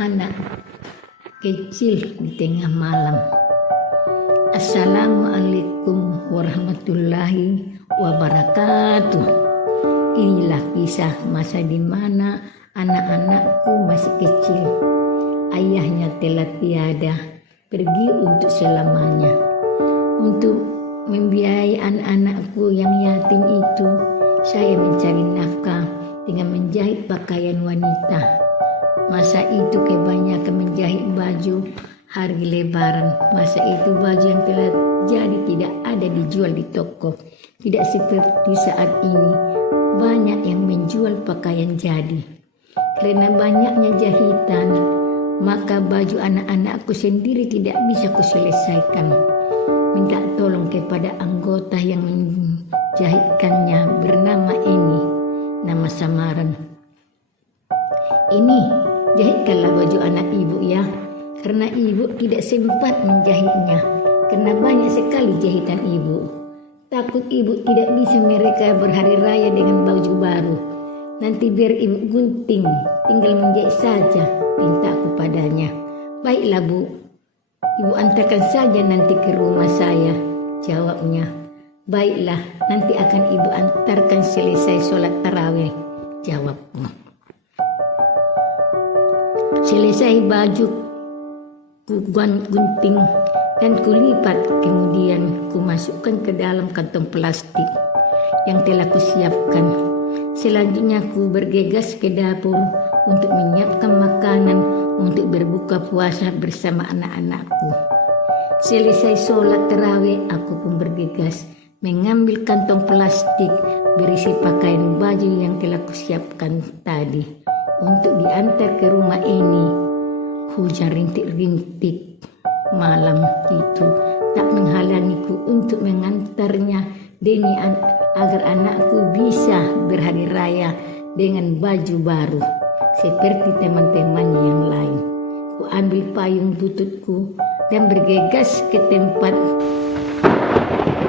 anak kecil di tengah malam. Assalamualaikum warahmatullahi wabarakatuh. Inilah kisah masa di mana anak-anakku masih kecil. Ayahnya telah tiada, pergi untuk selamanya. Untuk membiayai anak-anakku yang yatim itu, saya mencari nafkah dengan menjahit pakaian wanita. Masa itu kebanyakan menjahit baju hari lebaran. Masa itu baju yang telah jadi tidak ada dijual di toko. Tidak seperti saat ini, banyak yang menjual pakaian jadi. Karena banyaknya jahitan, maka baju anak-anakku sendiri tidak bisa kuselesaikan. Minta tolong kepada anggota yang menjahitkannya, bernama Eni, nama samaran. Ini, jahitkanlah baju anak ibu ya, karena ibu tidak sempat menjahitnya, karena banyak sekali jahitan ibu. Takut ibu tidak bisa mereka berhari raya dengan baju baru. Nanti biar ibu gunting, tinggal menjahit saja, pintaku padanya. Baiklah bu, ibu antarkan saja nanti ke rumah saya, jawabnya. Baiklah, nanti akan ibu antarkan selesai sholat tarawih, jawabku. Selesai baju ku gunting dan kulipat, kemudian ku masukkan ke dalam kantong plastik yang telah kusiapkan. Selanjutnya ku bergegas ke dapur untuk menyiapkan makanan untuk berbuka puasa bersama anak-anakku. Selesai sholat tarawih, aku pun bergegas mengambil kantong plastik berisi pakaian baju yang telah kusiapkan tadi untuk diantar ke rumah ini. Hujan rintik-rintik malam itu tak menghalangiku untuk mengantarnya Deni agar anakku bisa berhari raya dengan baju baru seperti teman-temannya yang lain. Ku ambil payung bututku dan bergegas ke tempat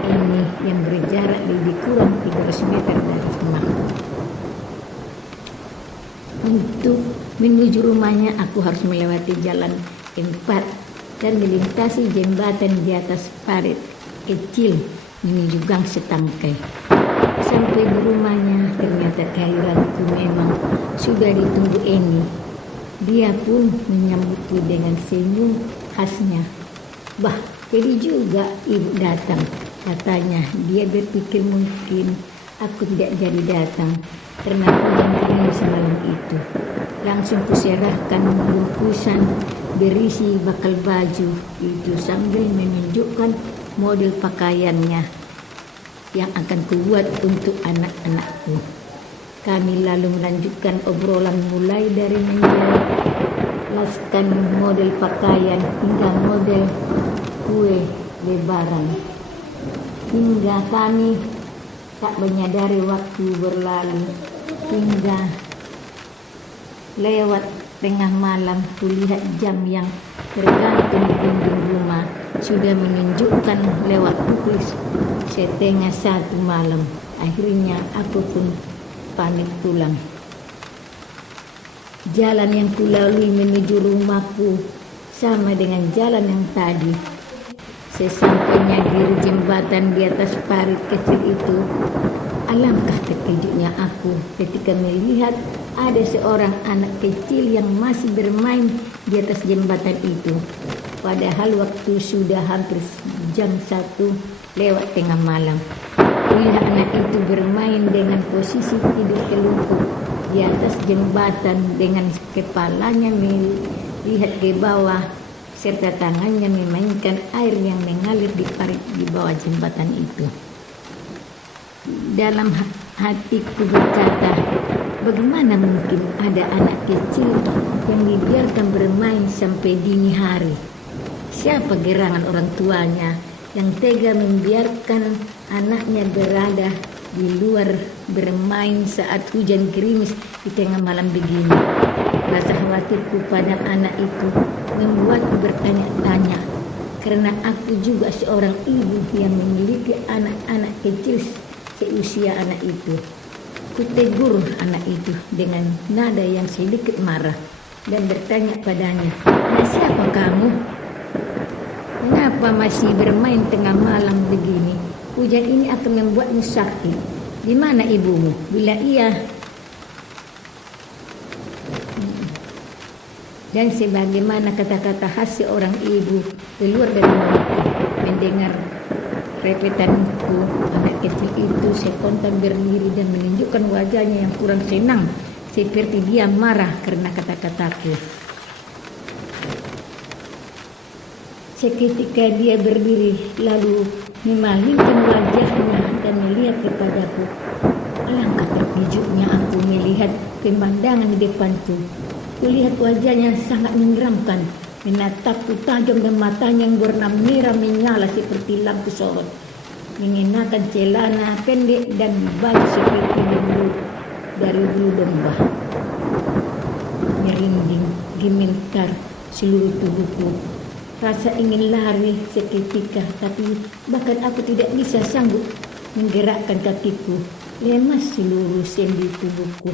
ini yang berjarak lebih kurang 300 meter dari rumahku. Untuk menuju rumahnya aku harus melewati jalan 4 dan melintasi jembatan di atas parit kecil menuju gang setangkai. Sampai di rumahnya ternyata kehadiranku memang sudah ditunggu Eni. Dia pun menyambutku dengan senyum khasnya. Bah, jadi juga ibu datang, katanya. Dia berpikir mungkin aku tidak jadi datang karena hujan deras semalam itu. Langsung kuserahkan bungkusan berisi bakal baju itu sambil menunjukkan model pakaiannya yang akan kubuat untuk anak-anakku. Kami lalu melanjutkan obrolan mulai dari menjelaskan model pakaian hingga model kue lebaran. Hingga kami tak menyadari waktu berlalu hingga lewat tengah malam. Kulihat jam yang tergantung di dinding rumah sudah menunjukkan lewat pukul 1:30 malam. Akhirnya aku pun pamit pulang. Jalan yang kulalui menuju rumahku sama dengan jalan yang tadi. Sesampainya di jembatan di atas parit kecil itu, alangkah terkejutnya aku ketika melihat ada seorang anak kecil yang masih bermain di atas jembatan itu. Padahal waktu sudah hampir jam 1 lewat tengah malam. Kulihat anak itu bermain dengan posisi tidur telungkup di atas jembatan dengan kepalanya melihat ke bawah serta tangannya memainkan air yang mengalir di parit di bawah jembatan itu. Dalam hatiku berkata, bagaimana mungkin ada anak kecil yang dibiarkan bermain sampai dini hari? Siapa gerangan orang tuanya yang tega membiarkan anaknya berada di luar bermain saat hujan gerimis di tengah malam begini? Rasa khawatirku pada anak itu membuatku bertanya-tanya, karena aku juga seorang ibu yang memiliki anak-anak kecil seusia anak itu. Kutegur anak itu dengan nada yang sedikit marah. dan bertanya padanya, "Nah, siapa kamu? Kenapa masih bermain tengah malam begini? Hujan ini akan membuatmu sakit. Di mana ibumu? Bila iya..." Dan sebagaimana kata-kata khas seorang ibu keluar dari mulutku, mendengar repetanku, anak kecil itu spontan berdiri dan menunjukkan wajahnya yang kurang senang, seperti dia marah karena kata-kataku. Seketika dia berdiri lalu memalingkan wajahnya dan melihat kepadaku. Alangkah terkejutnya aku melihat pemandangan di depanku. Kulihat wajahnya sangat menyeramkan, menatapku tajam dan matanya yang berwarna merah menyala seperti lampu sorot. Mengenakan celana pendek dan baju seperti lembu dari bulu domba. Merinding, gemetar seluruh tubuhku. Rasa ingin lari seketika, tapi bahkan aku tidak bisa sanggup menggerakkan kakiku. Lemas seluruh sendi tubuhku.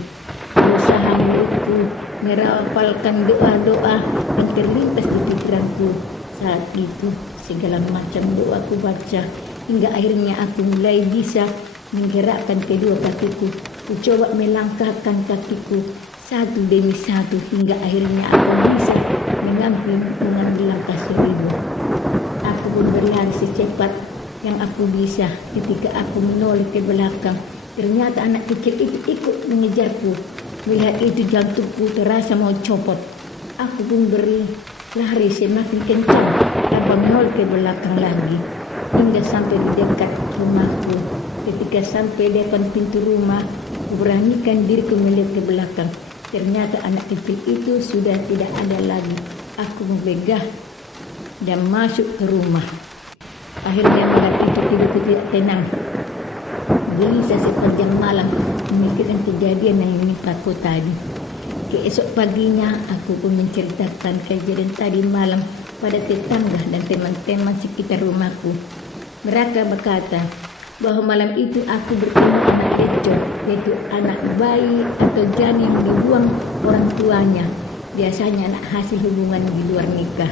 Berusaha mulutku merapalkan doa-doa yang terlintas di pikiranku saat itu. Segala macam doa aku baca hingga akhirnya aku mulai bisa menggerakkan kedua kakiku. Ku coba melangkahkan kakiku satu demi satu hingga akhirnya aku bisa mengambil langkah seribu. Aku pun berlari secepat yang aku bisa. Ketika aku menoleh ke belakang, ternyata anak kecil itu ikut mengejarku. Melihat itu jantungku terasa mau copot. Aku pun berlari semakin kencang dan menoleh ke belakang lagi hingga sampai di dekat rumahku. Ketika sampai depan pintu rumah, kuberanikan diriku melihat ke belakang. Ternyata anak kecil itu sudah tidak ada lagi. Aku membegah dan masuk ke rumah. Akhirnya malam itu tidurku tidak tenang. Gelisah sepanjang malam memikirkan kejadian yang menimpaku tadi. Keesok paginya aku pun menceritakan kejadian tadi malam pada tetangga dan teman-teman sekitar rumahku. Mereka berkata bahwa malam itu aku bertemu anak kecil, yaitu anak bayi atau janin yang dibuang orang tuanya. Biasanya anak hasil hubungan di luar nikah.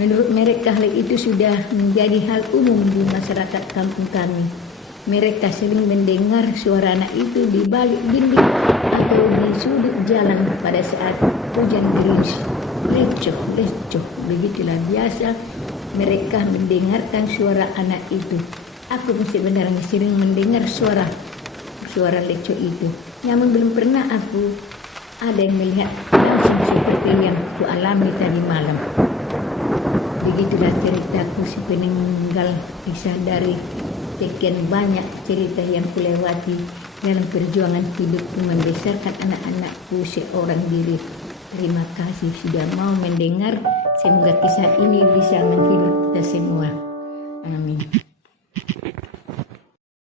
Menurut mereka hal itu sudah menjadi hal umum di masyarakat kampung kami. Mereka sering mendengar suara anak itu di balik dinding atau di sudut jalan pada saat hujan gerimis. Lecoh, begitulah biasa mereka mendengarkan suara anak itu. Aku pun sebenarnya sering mendengar suara lecoh itu. Namun belum pernah aku ada yang melihat langsung seperti yang ku alami tadi malam. Begitulah ceritaku sepeninggal kisah dari sekian banyak cerita yang kulewati dalam perjuangan hidupku membesarkan anak-anakku seorang diri. Terima kasih sudah mau mendengar. Semoga kisah ini bisa menghibur kita semua. Amin.